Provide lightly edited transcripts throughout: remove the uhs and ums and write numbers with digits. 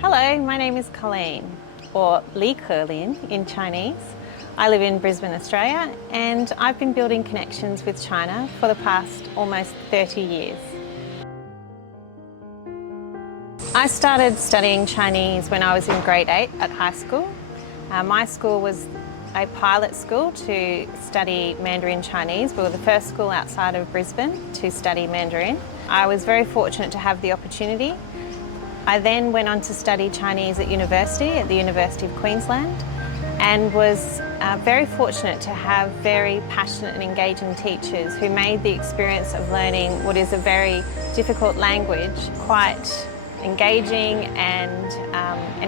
Hello, my name is Colleen, or李可琳in Chinese. I live in Brisbane, Australia, and I've been building connections with China for the past almost 30 years. I started studying Chinese when I was in grade 8 at high school. My school was a pilot school to study Mandarin Chinese. We were the first school outside of Brisbane to study Mandarin. I was very fortunate to have the opportunity. I then went on to study Chinese at university, at the University of Queensland, and was very fortunate to have very passionate and engaging teachers who made the experience of learning what is a very difficult language quite engaging and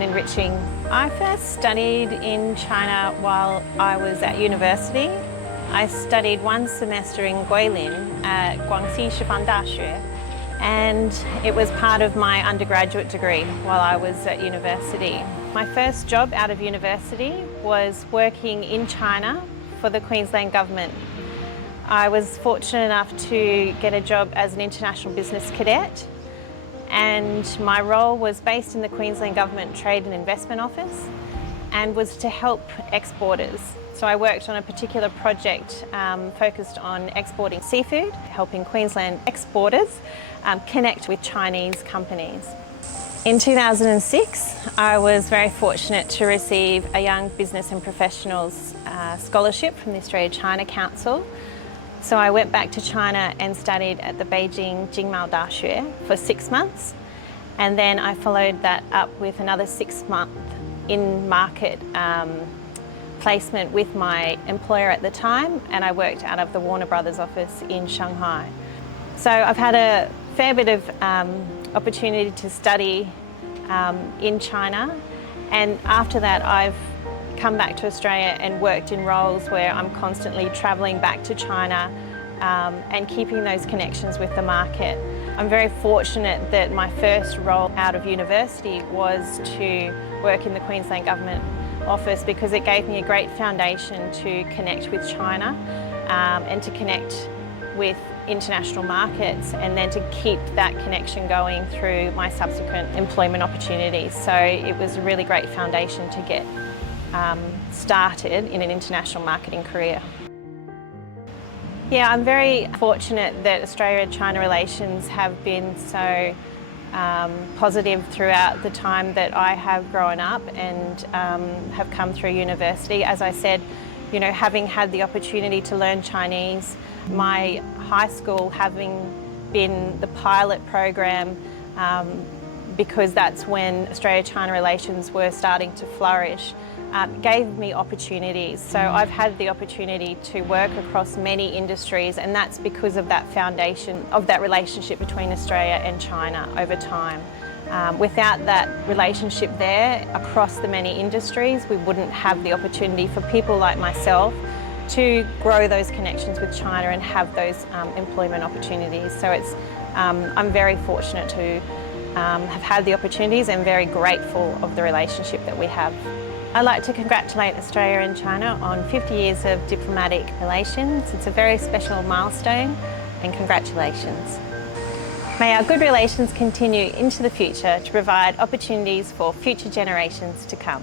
enriching. I first studied in China while I was at university. I studied one semester in Guilin at Guangxi Shifang Daxue, and it was part of my undergraduate degree while I was at university. My first job out of university was working in China for the Queensland government. I was fortunate enough to get a job as an international business cadet, and my role was based in the Queensland Government Trade and Investment Office and was to help exporters. So I worked on a particular project focused on exporting seafood, helping Queensland exporters connect with Chinese companies. In 2006, I was very fortunate to receive a Young Business and Professionals scholarship from the Australia-China Council. So I went back to China and studied at the Beijing Jingmao Daxue for 6 months, and then I followed that up with another 6-month in-market placement with my employer at the time, and I worked out of the Warner Brothers office in Shanghai. So I've had a fair bit of opportunity to study in China, and after that I've come back to Australia and worked in roles where I'm constantly travelling back to China and keeping those connections with the market. I'm very fortunate that my first role out of university was to work in the Queensland Government office because it gave me a great foundation to connect with China and to connect with international markets, and then to keep that connection going through my subsequent employment opportunities. So it was a really great foundation to get started in an international marketing career. Yeah, I'm very fortunate that Australia-China relations have been so positive throughout the time that I have grown up and have come through university. As I said, you know, having had the opportunity to learn Chinese, my high school having been the pilot program, because that's when Australia-China relations were starting to flourish, gave me opportunities. So I've had the opportunity to work across many industries, and that's because of that foundation of that relationship between Australia and China over time. Without that relationship there across the many industries, we wouldn't have the opportunity for people like myself to grow those connections with China and have those employment opportunities. So I'm very fortunate to have had the opportunities and very grateful of the relationship that we have. I'd like to congratulate Australia and China on 50 years of diplomatic relations. It's a very special milestone, and congratulations. May our good relations continue into the future to provide opportunities for future generations to come.